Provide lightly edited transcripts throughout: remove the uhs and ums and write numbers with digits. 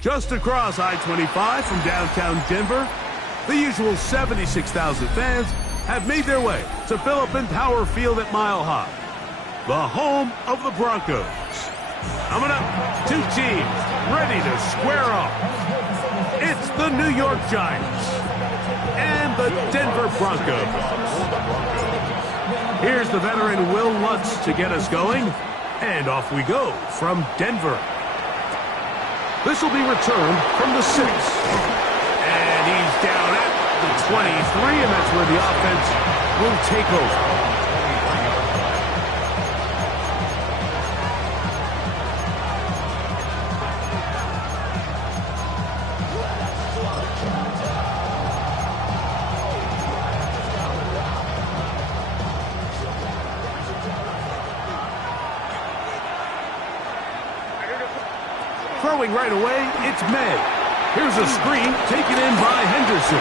Just across I-25 from downtown Denver, the usual 76,000 fans have made their way to Philip-Power Field at Mile High, the home of the Broncos. Coming up, two teams ready to square off. It's the New York Giants and the Denver Broncos. Here's the veteran Will Lutz to get us going, and off we go from Denver. This will be returned from the 6. And he's down at the 23, and that's where the offense will take over. Throwing right away, it's May. Here's a screen taken in by Henderson.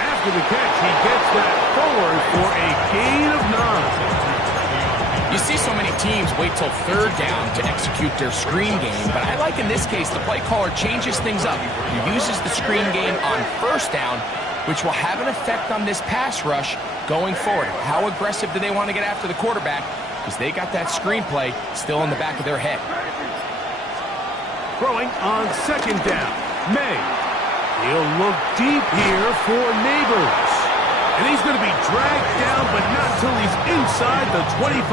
After the catch, he gets that forward for a gain of 9. You see so many teams wait till third down to execute their screen game, but I like in this case the play caller changes things up. He uses the screen game on first down, which will have an effect on this pass rush going forward. How aggressive do they want to get after the quarterback? Because they got that screenplay still in the back of their head. Throwing on second down, May. He'll look deep here for Neighbors. And he's going to be dragged down, but not until he's inside the 25.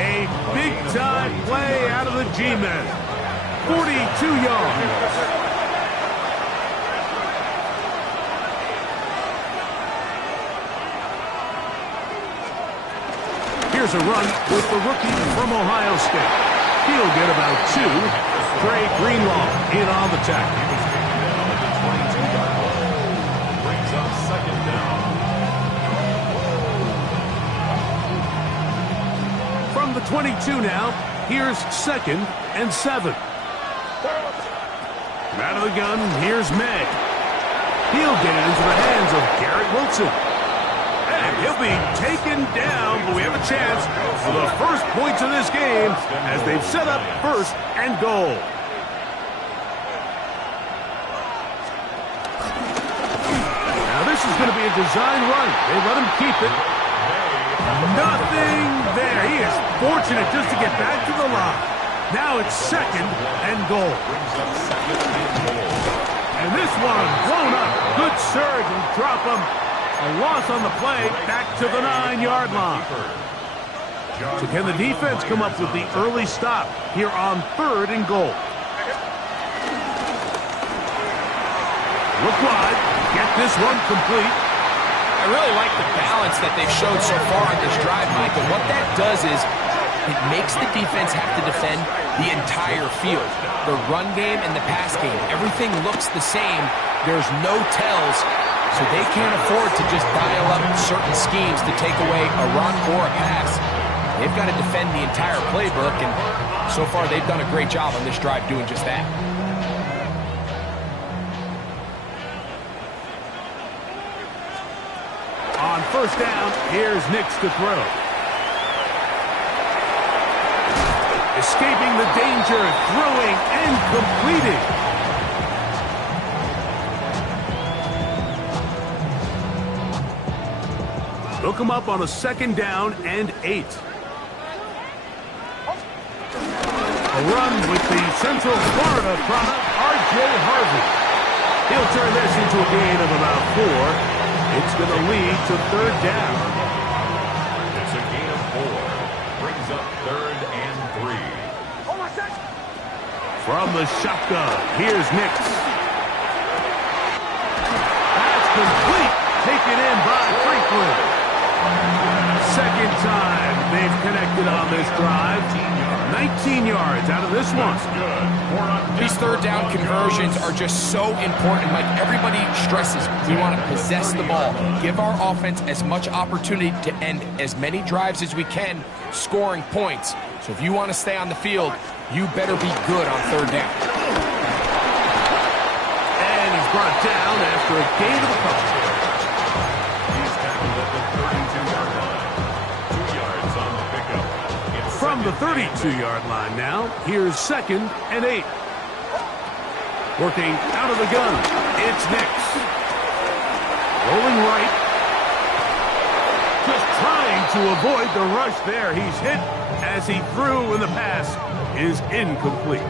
A big-time play out of the G-men. 42 yards. Here's a run with the rookie from Ohio State. He'll get about 2. Trey Greenlaw in on the tackle. Brings up second down. From the 22 now, here's 2nd and 7. Out of the gun, here's May. He'll get it into the hands of Garrett Wilson. And he'll be taken down, but we have a chance for the first points of this game as they've set up 1st and goal. Now this is going to be a design run. They let him keep it. Nothing there. He is fortunate just to get back to the line. Now it's 2nd and goal. And this one blown up. Good surge and drop him. A loss on the play, back to the 9-yard line. So can the defense come up with the early stop here on 3rd and goal? Look wide, get this one complete. I really like the balance that they've showed so far on this drive, Mike, and what that does is it makes the defense have to defend the entire field. The run game and the pass game, everything looks the same. There's no tells. So they can't afford to just dial up certain schemes to take away a run or a pass. They've got to defend the entire playbook, and so far they've done a great job on this drive doing just that. On 1st down, here's Nix to throw. Escaping the danger, throwing and completing. Hook him up on a 2nd down and 8. A run with the Central Florida product, R.J. Harvey. He'll turn this into a gain of about 4. It's going to lead to 3rd down. It's a gain of 4. Brings up 3rd and 3. From the shotgun, here's Nix. That's complete. Taken in by Franklin. 2nd time they've connected on this drive. 19 yards out of this one. These 3rd down conversions are just so important. Like everybody stresses, we want to possess the ball, give our offense as much opportunity to end as many drives as we can, scoring points. So if you want to stay on the field, you better be good on 3rd down. And he's brought down after a gain of a couple. He's tackled at the 32-yard line. 2 yards on the pickup. From the 32-yard line now, here's 2nd and 8. Working out of the gun, it's Nix. Rolling right. Just trying to avoid the rush there. He's hit as he threw, and the pass is incomplete.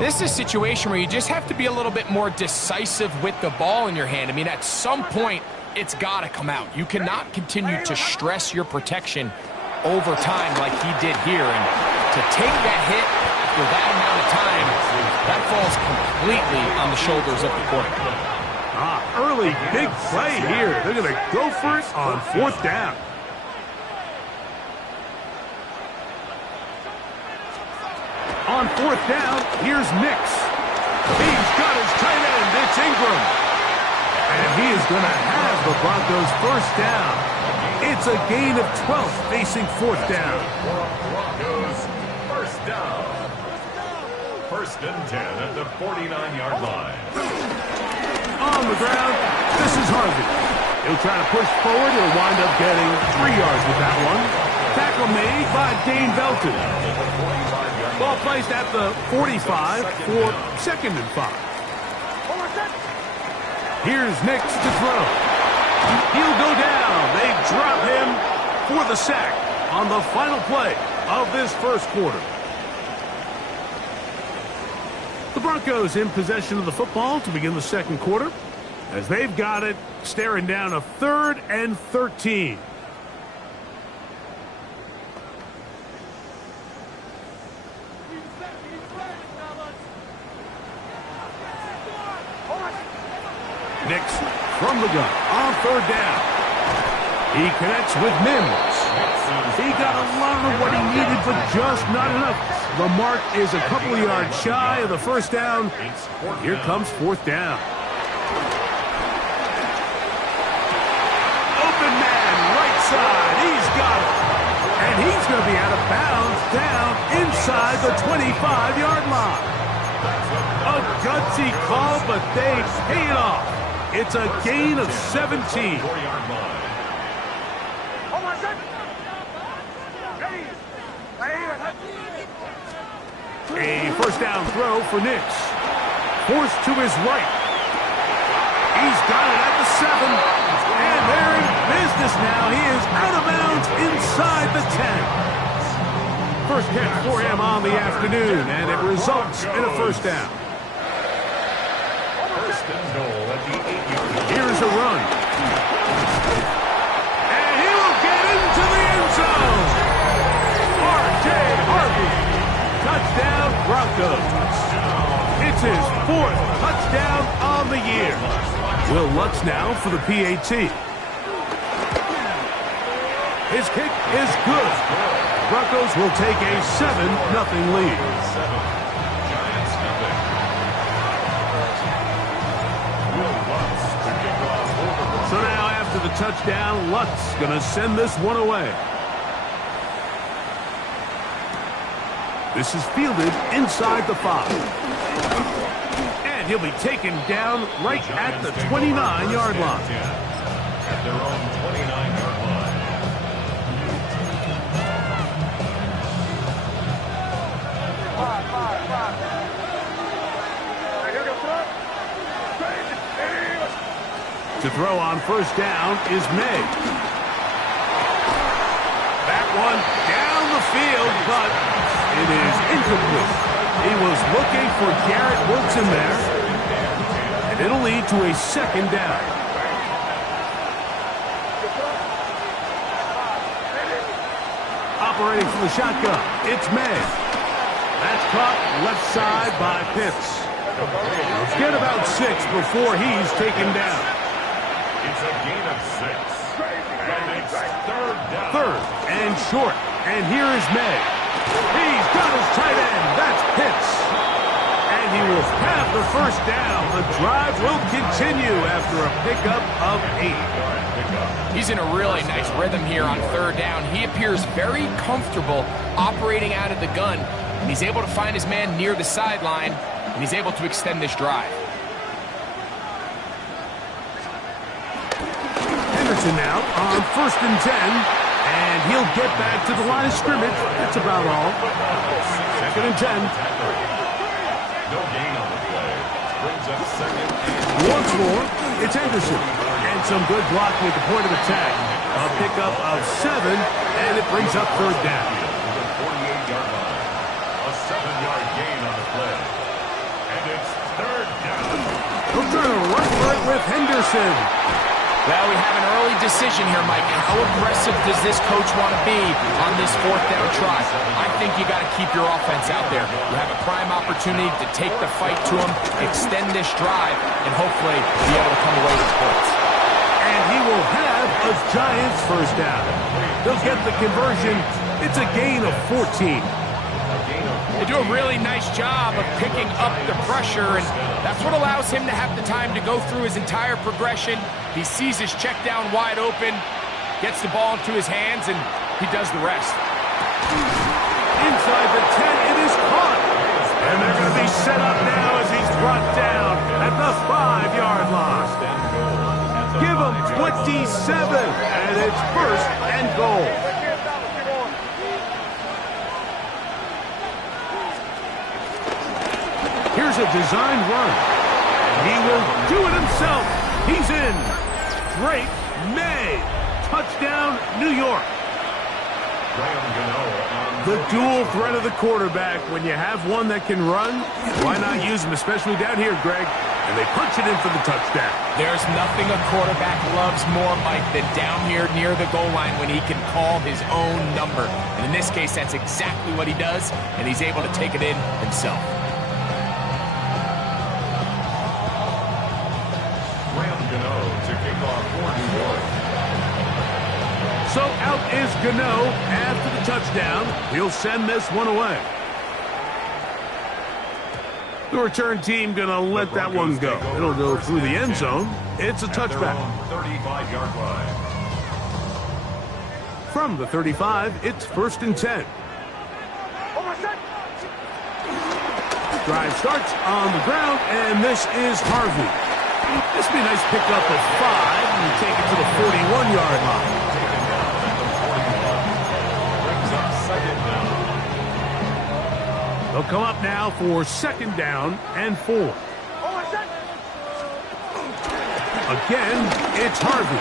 This is a situation where you just have to be a little bit more decisive with the ball in your hand. I mean, at some point, it's got to come out. You cannot continue to stress your protection over time like he did here. And to take that hit for that amount of time, that falls completely on the shoulders of the quarterback. Early big play here. They're going to go for it on 4th down. On 4th down, here's Nix. He's got his tight end. It's Ingram. And he is going to have the Broncos 1st down. It's a gain of 12 facing 4th down. Broncos 1st down. 1st and 10 at the 49-yard line. On the ground, this is Harvey. He'll try to push forward. He'll wind up getting 3 yards with that one. Tackle made by Dane Belton. Ball placed at the 45 for 2nd and 5. Here's Nix to throw. He'll go down. They drop him for the sack on the final play of this 1st quarter. The Broncos in possession of the football to begin the 2nd quarter, as they've got it staring down a 3rd and 13. Nix from the gun on 3rd down. He connects with Mims. He got a lot of what he needed, but just not enough. The mark is a couple of yards shy of the 1st down. Here comes 4th down. Open man, right side. He's got it. And he's going to be out of bounds down inside the 25-yard line. A gutsy call, but they pay it off. It's a gain of 17. A 1st down throw for Nix. Forced to his right. He's got it at the 7. And they're in business now. He is out of bounds inside the 10. First catch for him on the afternoon, and it results in a 1st down. 1st and goal at the 8-yard line. Here's a run. And he will get into the end zone. R.J. Harvey. Touchdown, Broncos. It's his 4th touchdown on the year. Will Lutz now for the PAT. His kick is good. Broncos will take a 7-0 lead. Giants nothing. So now after the touchdown, Lutz going to send this one away. This is fielded inside the 5. And he'll be taken down right at the 29-yard line. At their own 29-yard line. To throw on 1st down is May. That one down the field, but it is incomplete. He was looking for Garrett Wilson there, and it'll lead to a 2nd down. Operating from the shotgun, it's May. That's caught left side by Pitts. Get about 6 before he's taken down. It's a gain of 6. And it's 3rd down. 3rd and short. And here is May. He's got his tight end. That's Pitts. And he will have the 1st down. The drive will continue after a pickup of 8. He's in a really nice rhythm here on 3rd down. He appears very comfortable operating out of the gun. And he's able to find his man near the sideline. And he's able to extend this drive. Now on 1st and 10, and he'll get back to the line of scrimmage. That's about all. 2nd and 10. No gain on the play. Brings up second and Once more, it's Henderson. And some good blocking at the point of attack. A pickup of 7, and it brings up third down. to the 48-yard line. A 7-yard gain on the play. And it's third down. We're trying to run for it with Henderson. Well, we have an early decision here, Mike. How aggressive does this coach want to be on this fourth down try? I think you got to keep your offense out there. You have a prime opportunity to take the fight to him, extend this drive, and hopefully be able to come away with points. And he will have a Giants first down. They'll get the conversion. It's a gain of 14. They do a really nice job of picking up the pressure, and that's what allows him to have the time to go through his entire progression. He sees his check down wide open, gets the ball into his hands, and he does the rest. Inside the 10, it is caught. And they're going to be set up now as he's brought down at the 5-yard line. Give him 27, and it's first and goal. Here's a designed run. He will do it himself. He's in. Drake May. Touchdown, New York. The dual threat of the quarterback. When you have one that can run, why not use him, especially down here, Greg? And they punch it in for the touchdown. There's nothing a quarterback loves more, Mike, than down here near the goal line when he can call his own number. And in this case, that's exactly what he does, and he's able to take it in himself. To kick off for New York. So out is Gano after the touchdown. He'll send this one away. The return team going to let that one go. It'll go through the end zone. It's a touchback. 35-yard line. From the 35, it's first and 10. Drive starts on the ground, and this is Harvey. This would be a nice pickup of 5, and you take it to the 41-yard line. Brings up second down. They'll come up now for second down and 4. Again, it's Harvey.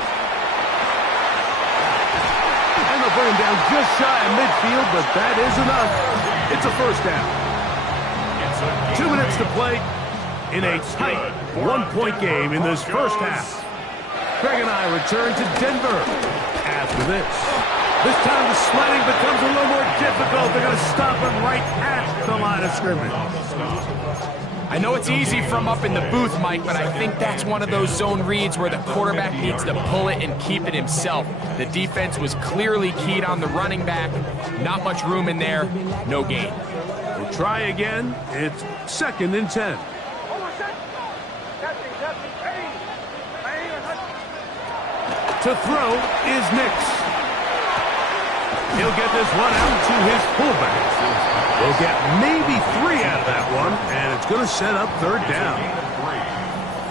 And they'll bring him down just shy of midfield, but that is enough. It's a first down. 2 minutes to play in a tight one-point game in this first half. Craig and I return to Denver after this. This time the sledding becomes a little more difficult. They're going to stop him right at the line of scrimmage. I know it's easy from up in the booth, Mike, but I think that's one of those zone reads where the quarterback needs to pull it and keep it himself. The defense was clearly keyed on the running back. Not much room in there. No gain. We'll try again. It's second and 10. To throw is Nix. He'll get this one out to his fullback. They'll get maybe 3 out of that one, and it's going to set up third down.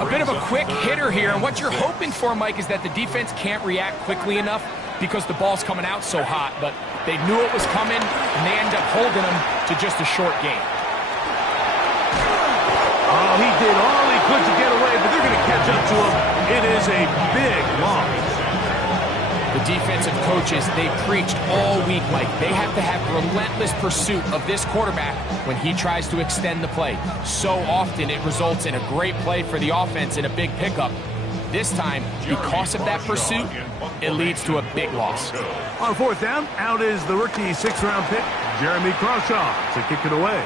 A bit of a quick hitter here, and what you're hoping for, Mike, is that the defense can't react quickly enough because the ball's coming out so hot, but they knew it was coming, and they end up holding them to just a short gain. Oh, he did all he could to get away, but they're going to catch up to him. It is a big loss. The defensive coaches, they preached all week, Mike. They have to have relentless pursuit of this quarterback when he tries to extend the play. So often it results in a great play for the offense and a big pickup. This time, because of that pursuit, it leads to a big loss. On fourth down, out is the rookie 6th-round pick, Jeremy Crawshaw, to kick it away.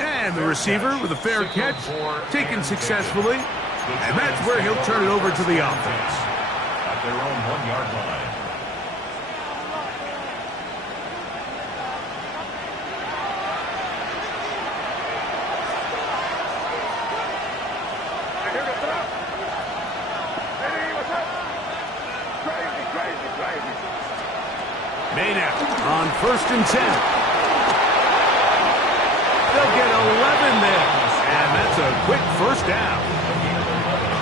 And the receiver with a fair catch, taken successfully, and that's where he'll turn it over to the offense. At their own 1-yard line. Maynard on first and 10. They'll get 11 there, and that's a quick first down.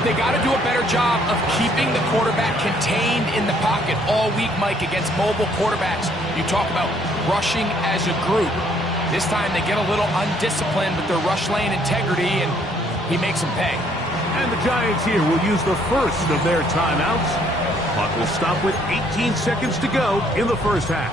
They got to do a better job of keeping the quarterback contained in the pocket all week, Mike, against mobile quarterbacks. You talk about rushing as a group. This time they get a little undisciplined with their rush lane integrity, and he makes them pay. And the Giants here will use the first of their timeouts. Clock will stop with 18 seconds to go in the first half.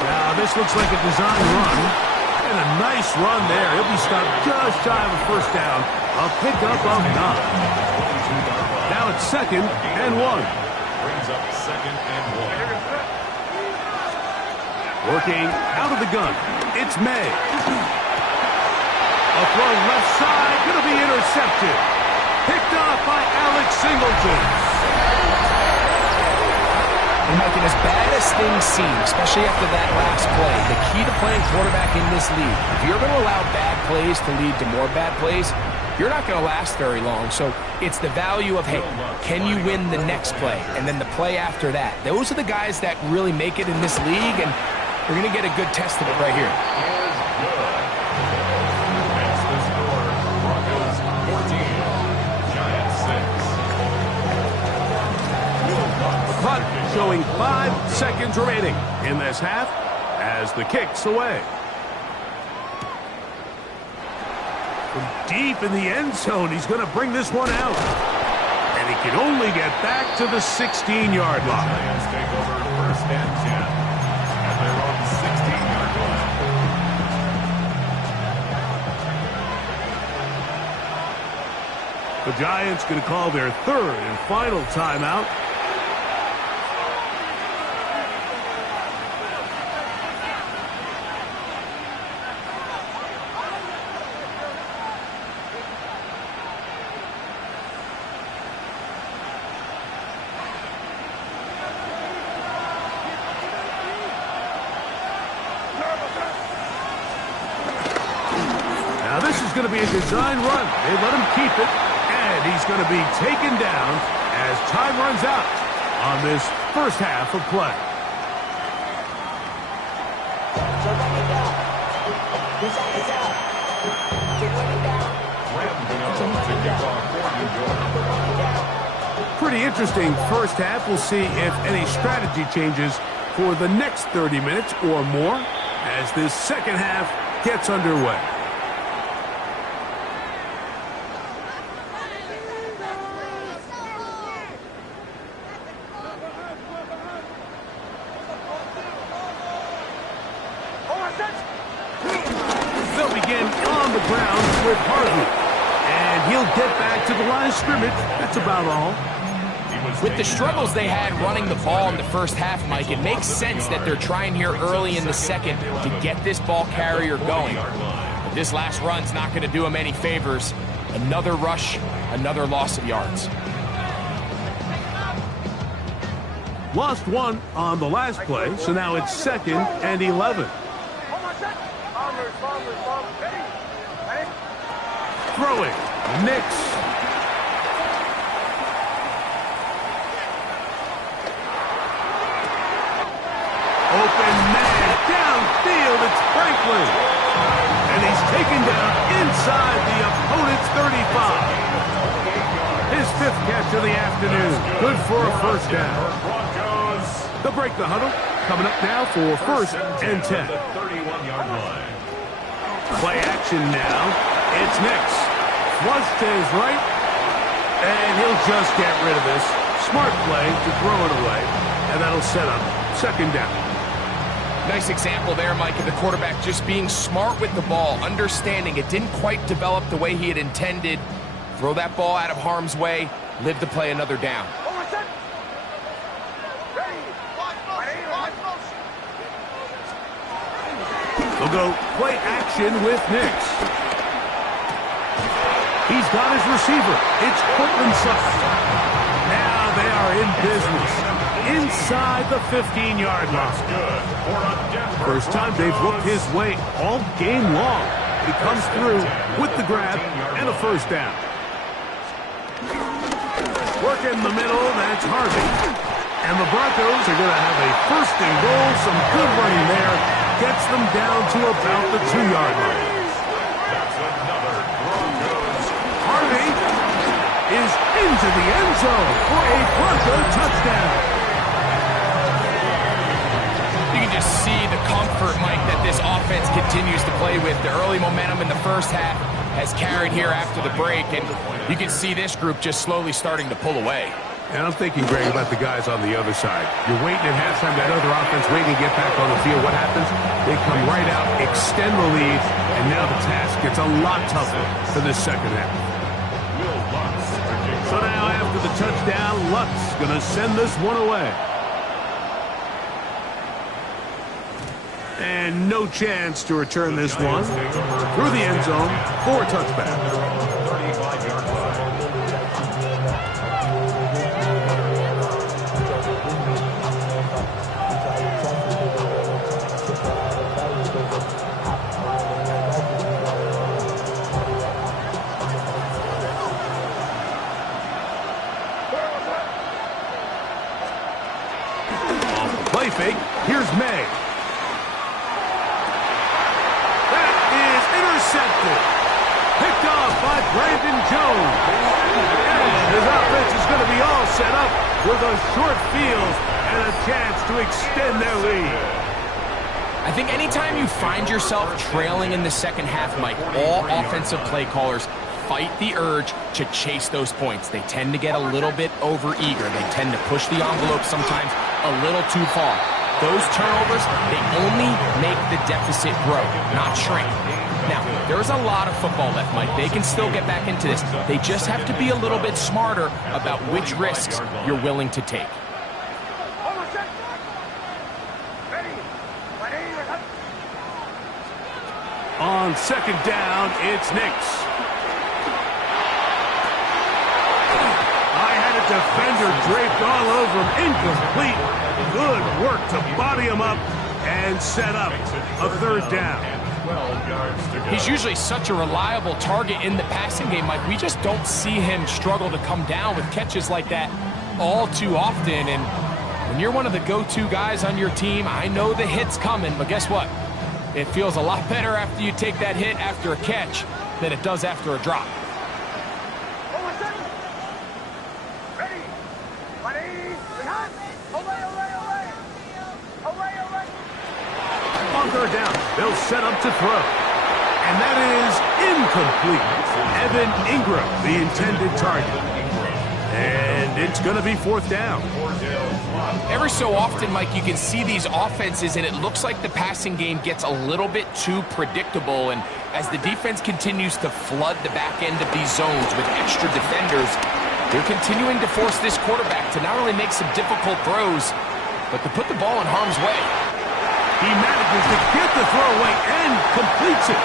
Now this looks like a design run. And a nice run there. He'll be stopped just shy of a first down. A pickup of 9. Now it's 2nd and 1. Brings up 2nd and 1. Working out of the gun. It's May. A throw left side. Going to be intercepted. Picked off by Alex Singleton. And Mike, as bad as things seem, especially after that last play, the key to playing quarterback in this league, if you're going to allow bad plays to lead to more bad plays, you're not going to last very long. So it's the value of, hey, can you win the next play? And then the play after that. Those are the guys that really make it in this league, and we're going to get a good test of it right here. That's the score. Broncos 14, Giants 6. Clock showing 5 seconds remaining in this half as the kick's away. From deep in the end zone, he's going to bring this one out. And he can only get back to the 16-yard line. Giants take over 1st and 10 at their own 16-yard line. The Giants going to call their 3rd and final timeout. Now this is going to be a design run. They let him keep it, and he's going to be taken down as time runs out on this first half of play. Pretty interesting first half. We'll see if any strategy changes for the next 30 minutes or more as this second half gets underway. They'll begin on the ground with Harvey. And he'll get back to the line of scrimmage. That's about all. With the struggles they had running the ball in the first half, Mike, it makes sense that they're trying here early in the second to get this ball carrier going. But this last run's not going to do him any favors. Another rush, another loss of yards. Lost 1 on the last play, so now it's 2nd and 11. Throwing, Nix. Open man, downfield, it's Franklin. And he's taken down inside the opponent's 35. His 5th catch of the afternoon. Good for a first down. They'll break the huddle. Coming up now for 1st and 10. Play action now. It's Nix. Flush to his right. And he'll just get rid of this. Smart play to throw it away. And that'll set up 2nd down. Nice example there, Mike, of the quarterback just being smart with the ball, understanding it didn't quite develop the way he had intended. Throw that ball out of harm's way, live to play another down. They'll go play action with Nix. He's got his receiver. It's Cortland Sutton. Now they are in business inside the 15-yard line. First time they've looked his way all game long. He comes through with the grab and a first down. Work in the middle, that's Harvey. And the Broncos are going to have a 1st and goal. Some good running there. Gets them down to about the 2-yard line. Harvey into the end zone for a Bronco touchdown. You can just see the comfort, Mike, that this offense continues to play with. The early momentum in the first half has carried here after the break, and you can see this group just slowly starting to pull away. And I'm thinking, Greg, about the guys on the other side. You're waiting at halftime, that other offense waiting to get back on the field. What happens? They come right out, extend the lead, and now the task gets a lot tougher for this second half. So now after the touchdown, Luck's going to send this one away. And no chance to return this one through the end zone for a touchback. 35-yard line. Play fake. Here's May. That is intercepted. Picked off by Brandon Jones. And his offense is going to be all set up with a short field and a chance to extend their lead. I think anytime you find yourself trailing in the second half, Mike, all offensive play callers fight the urge to chase those points. They tend to get a little bit overeager. They tend to push the envelope sometimes a little too far. Those turnovers, they only make the deficit grow, not shrink. Now, there's a lot of football left, Mike. They can still get back into this. They just have to be a little bit smarter about which risks you're willing to take. On second down, it's Nix. I had a defender draped all over him. Incomplete. Good work to body him up and set up a third down. He's usually such a reliable target in the passing game, Mike. We just don't see him struggle to come down with catches like that all too often. And when you're one of the go-to guys on your team, I know the hit's coming, but guess what? It feels a lot better after you take that hit after a catch than it does after a drop. On third down, they'll set up to throw. And that is incomplete. Evan Ingram, the intended target. And it's going to be fourth down. Every so often, Mike, you can see these offenses, and it looks like the passing game gets a little bit too predictable. And as the defense continues to flood the back end of these zones with extra defenders, they're continuing to force this quarterback to not only make some difficult throws, but to put the ball in harm's way. He manages to get the throw away and completes it.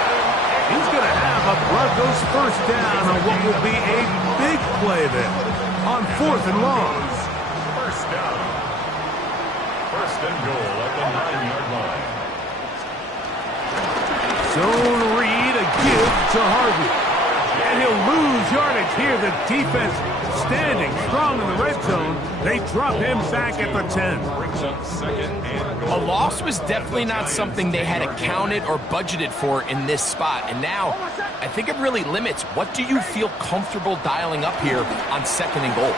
He's going to have a Broncos first down on what will be a big play there on fourth and long. First down. First and goal at the 9-yard line. Zone read, a give to Harvey. And he'll lose yardage here. The defense standing strong in the red zone. They drop him back at the 10. Brings up second and goal. A loss was definitely not something they had accounted or budgeted for in this spot. And now, I think it really limits what do you feel comfortable dialing up here on second and goal.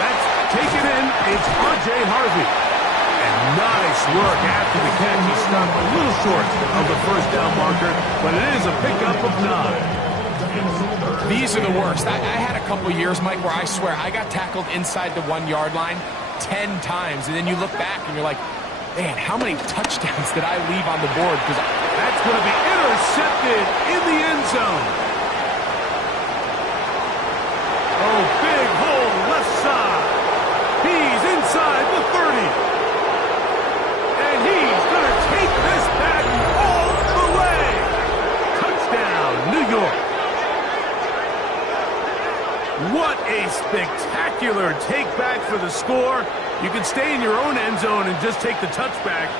That's taken in. It's R.J. Harvey. And nice work after the catch. He stopped a little short of the first down marker, but it is a pickup of 9. These are the worst. I had a couple years, Mike, where I swear I got tackled inside the 1-yard line 10 times, and then you look back and you're like, man, how many touchdowns did I leave on the board? Because that's going to be intercepted in the end zone. Oh, big hole left side. He's inside the 30. And he's going to take this back all the way. Touchdown, New York. What a spectacular take back for the score. You can stay in your own end zone and just take the touchback.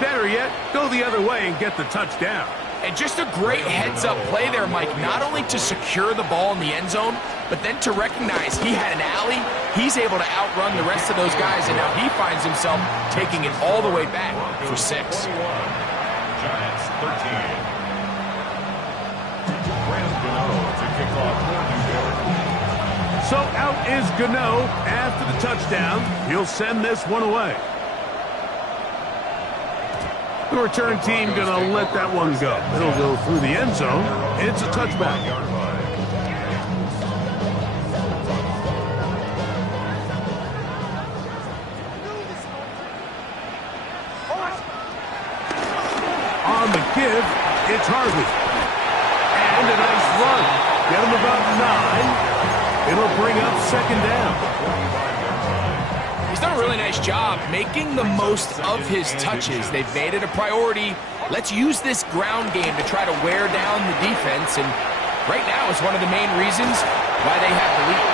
Better yet, go the other way and get the touchdown. And just a great heads-up play there, Mike, not only to secure the ball in the end zone, but then to recognize he had an alley. He's able to outrun the rest of those guys, and now he finds himself taking it all the way back for 6. Giants 13. Brandon to kick off for New York. So out is Gano after the touchdown. He'll send this one away. The return team going to let that one go. It'll go through the end zone. It's a touchback. On the give, it's Harvey. And a nice run. Get him about 9. It'll bring up second down. He's done a really nice job making the most of his touches. They've made it a priority. Let's use this ground game to try to wear down the defense. And right now is one of the main reasons why they have the lead.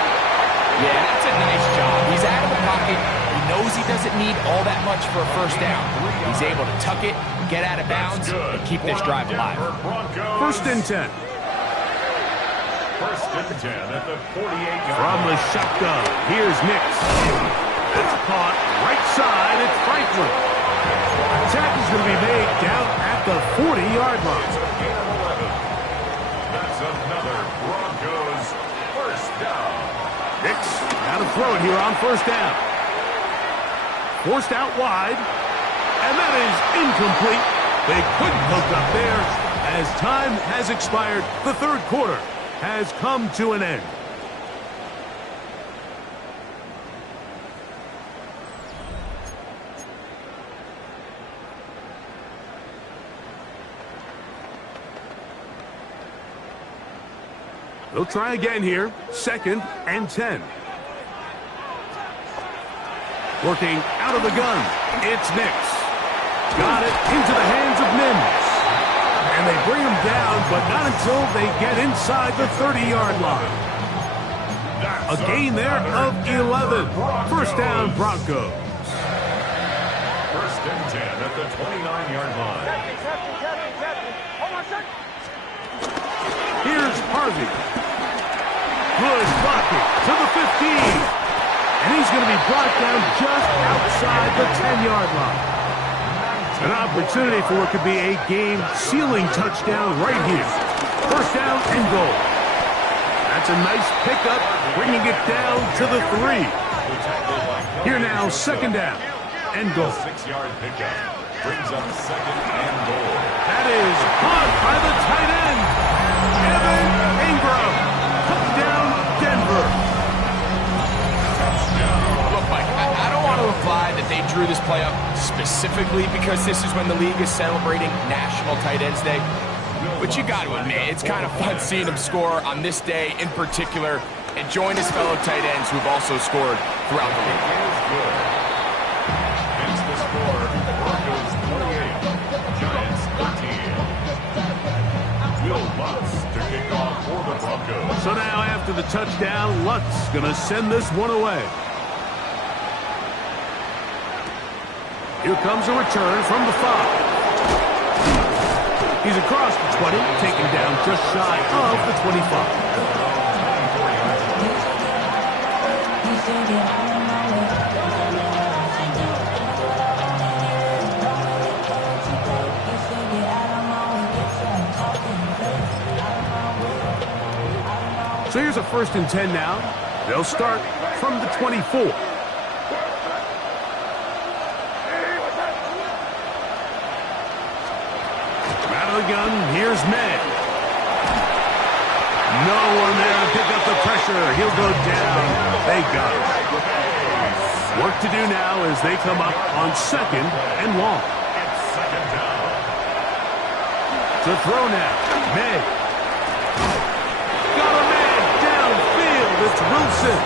Yeah, that's a nice job. He's out of the pocket. He knows he doesn't need all that much for a first down. He's able to tuck it, get out of bounds, and keep this drive alive. First and 10. First and 10 at the 48-yard From the shotgun, here's Nix. It's caught right side. It's Franklin. Attack is going to be made down at the 40-yard line. That's another Broncos first down. Nix now to throw it here on first down. Forced out wide, and that is incomplete. They couldn't hook up there as time has expired. The third quarter has come to an end. They'll try again here. Second and 10. Working out of the gun. It's Nix. Got it into the hands of Mims. And they bring him down, but not until they get inside the 30-yard line. A gain there of 11. First down, Broncos. First and 10 at the 29-yard line. Here's Harvey. Good blocking to the 15. And he's going to be brought down just outside the 10-yard line. An opportunity for what could be a game-sealing touchdown right here. First down and goal. That's a nice pickup, bringing it down to the 3. Here now, second down and goal. 6-yard pickup brings up second and goal. That is caught by the tight end, Evan Ingram. Touchdown, Denver. Look, Mike, I don't want to imply that they drew this play up specifically because this is when the league is celebrating National Tight Ends Day. But you got to admit, it's kind of fun seeing him score on this day in particular and join his fellow tight ends who've also scored throughout the league. Hence the score, Broncos 28, Giants 13. Will Lutz to kick off for the Broncos. So now after the touchdown, Lutz going to send this one away. Here comes a return from the 5. He's across the 20, taken down just shy of the 25. So here's a first and 10 now. They'll start from the 24. Out of the gun, here's May. No one there to pick up the pressure. He'll go down. They got it. Work to do now as they come up on second and long. To throw now, May. Got a man downfield. It's Wilson.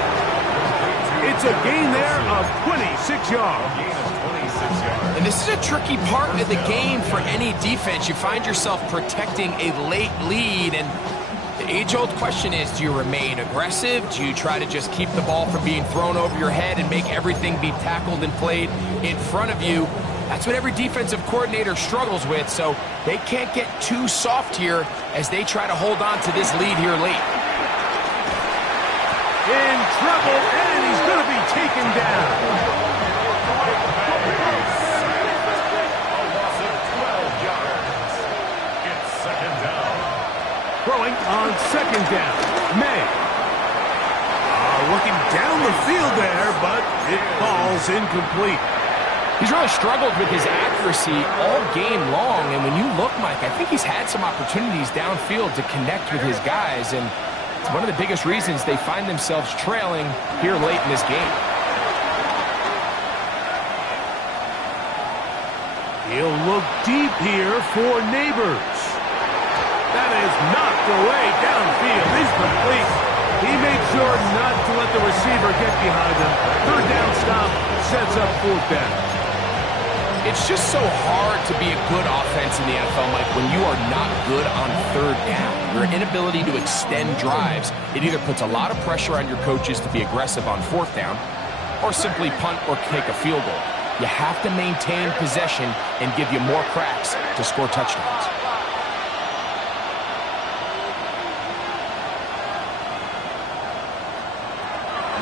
It's a gain there of 26 yards. And this is a tricky part of the game for any defense. You find yourself protecting a late lead, and the age-old question is, do you remain aggressive? Do you try to just keep the ball from being thrown over your head and make everything be tackled and played in front of you? That's what every defensive coordinator struggles with, so they can't get too soft here as they try to hold on to this lead here late. In trouble, and he's going to be taken down. Throwing on second down. May. A down the field there, but it falls incomplete. He's really struggled with his accuracy all game long, and when you look, Mike, I think he's had some opportunities downfield to connect with his guys, and it's one of the biggest reasons they find themselves trailing here late in this game. He'll look deep here for Neighbors. That is knocked away downfield. He's complete. He made sure not to let the receiver get behind him. Third down stop sets up fourth down. It's just so hard to be a good offense in the NFL, Mike, when you are not good on third down. Your inability to extend drives, it either puts a lot of pressure on your coaches to be aggressive on fourth down or simply punt or take a field goal. You have to maintain possession and give you more cracks to score touchdowns.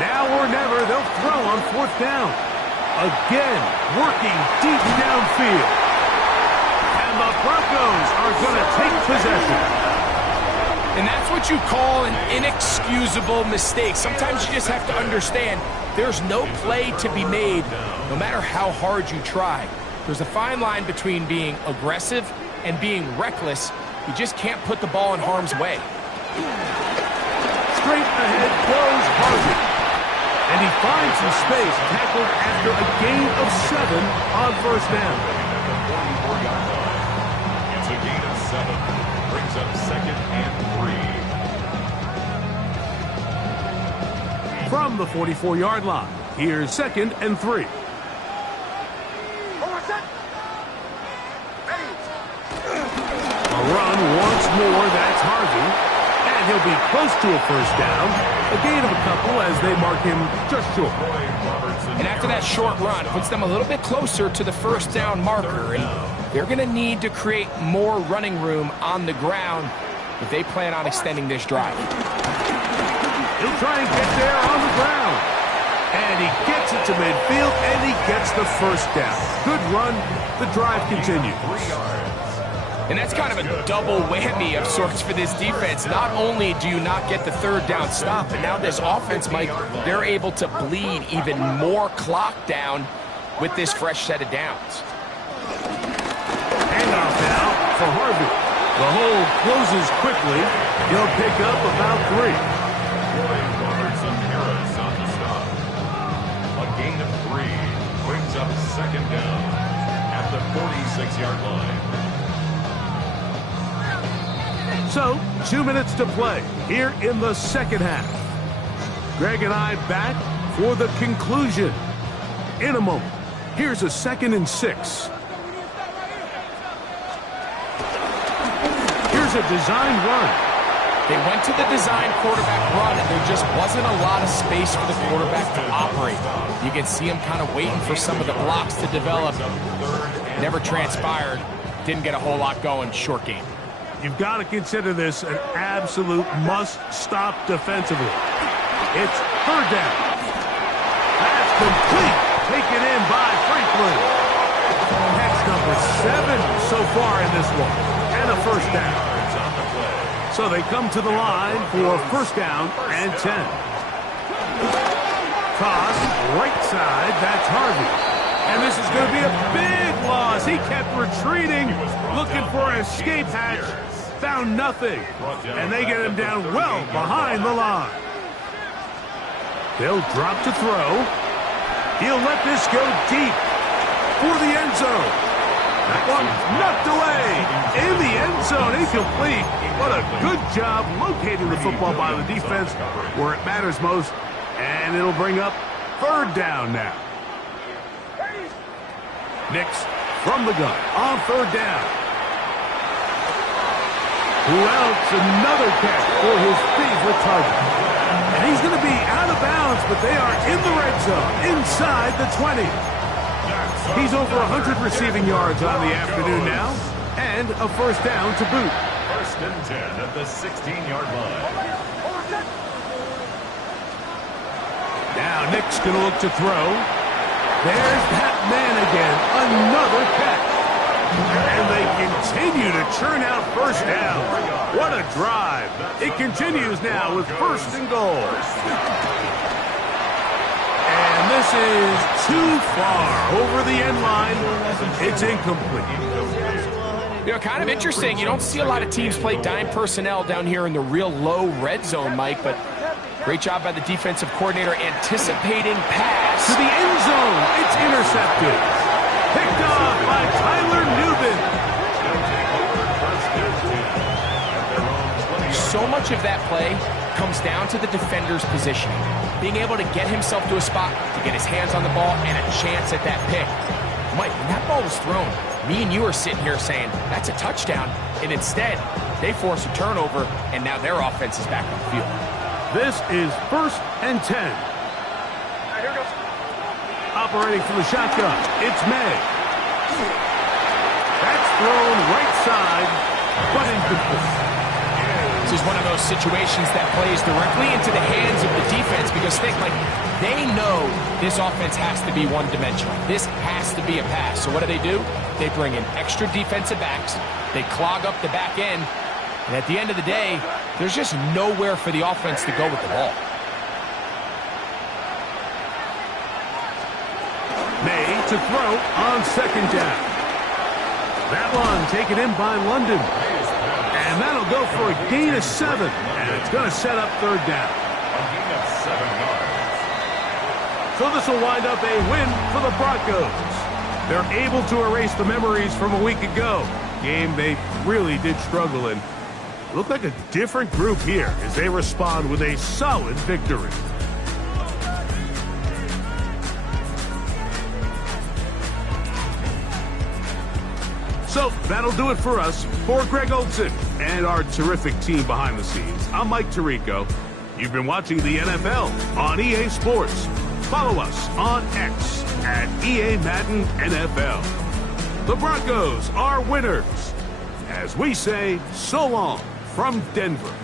Now or never, they'll throw on fourth down. Again, working deep downfield. And the Broncos are going to take possession. And that's what you call an inexcusable mistake. Sometimes you just have to understand there's no play to be made, no matter how hard you try. There's a fine line between being aggressive and being reckless. You just can't put the ball in harm's way. Straight ahead goes Harvey. And he finds some space, tackled after a gain of 7 on first down. It's a gain of 7. Brings up second and 3. From the 44-yard line, here's second and 3. A run once more, that's Harvey. And he'll be close to a first down. A gain of a couple as they mark him just short. And after that short run, puts them a little bit closer to the first down marker. And they're going to need to create more running room on the ground if they plan on extending this drive. He'll try and get there on the ground. And he gets it to midfield, and he gets the first down. Good run. The drive continues. 3 yards. And that's kind of a double whammy of sorts for this defense. Not only do you not get the third down stop, but now this offense, Mike, they're able to bleed even more clock down with this fresh set of downs. Handoff now for Harvey. The hole closes quickly. He'll pick up about 3. Harris on the stop. A gain of 3 brings up second down at the 46-yard line. So, 2 minutes to play here in the second half. Greg and I back for the conclusion. In a moment, here's a 2nd and 6. Here's a design run. They went to the design quarterback run, and there just wasn't a lot of space for the quarterback to operate. You can see him kind of waiting for some of the blocks to develop. Never transpired. Didn't get a whole lot going. Short game. You've got to consider this an absolute must-stop defensively. It's third down. That's complete. Taken in by Franklin. Catch number 7 so far in this one. And a first down. So they come to the line for first down and 10. Toss, right side, that's Harvey. And this is going to be a big loss. He kept retreating, looking for an escape hatch. Found nothing. And they get him down well behind the line. They'll drop to throw. He'll let this go deep for the end zone. That one knocked away in the end zone, incomplete. What a good job locating the football by the defense where it matters most. And it'll bring up third down now. Nix from the gun on third down. Who else? Another catch for his favorite target. And he's going to be out of bounds, but they are in the red zone, inside the 20. He's over 100 receiving yards on the afternoon now, and a first down to boot. First and 10 at the 16-yard line. Now Nick's going to look to throw. There's that man again, another catch. And they continue to churn out first down. What a drive. It continues now with first and goal. is too far over the end line. It's incomplete. You know, kind of interesting. You don't see a lot of teams play dime personnel down here in the real low red zone, Mike, but great job by the defensive coordinator anticipating pass. To the end zone. It's intercepted. Picked off by Tyler Newman. So much of that play comes down to the defender's positioning. Being able to get himself to a spot, to get his hands on the ball, and a chance at that pick. Mike, when that ball was thrown, me and you are sitting here saying, that's a touchdown. And instead, they force a turnover, and now their offense is back on the field. This is 1st and 10. Operating from the shotgun, it's May. That's thrown right side, but incomplete. This is one of those situations that plays directly into the hands of the defense because they know this offense has to be one-dimensional. This has to be a pass. So what do? They bring in extra defensive backs. They clog up the back end. And at the end of the day, there's just nowhere for the offense to go with the ball. May to throw on 2nd down. That one taken in by London. And that'll go for a gain of 7. And it's going to set up 3rd down. A gain of 7 yards. So this will wind up a win for the Broncos. They're able to erase the memories from a week ago. Game they really did struggle in. Look like a different group here as they respond with a solid victory. So that'll do it for us. For Greg Olson and our terrific team behind the scenes, I'm Mike Tirico. You've been watching the NFL on EA Sports. Follow us on X at EA Madden NFL. The Broncos are winners. As we say, so long from Denver.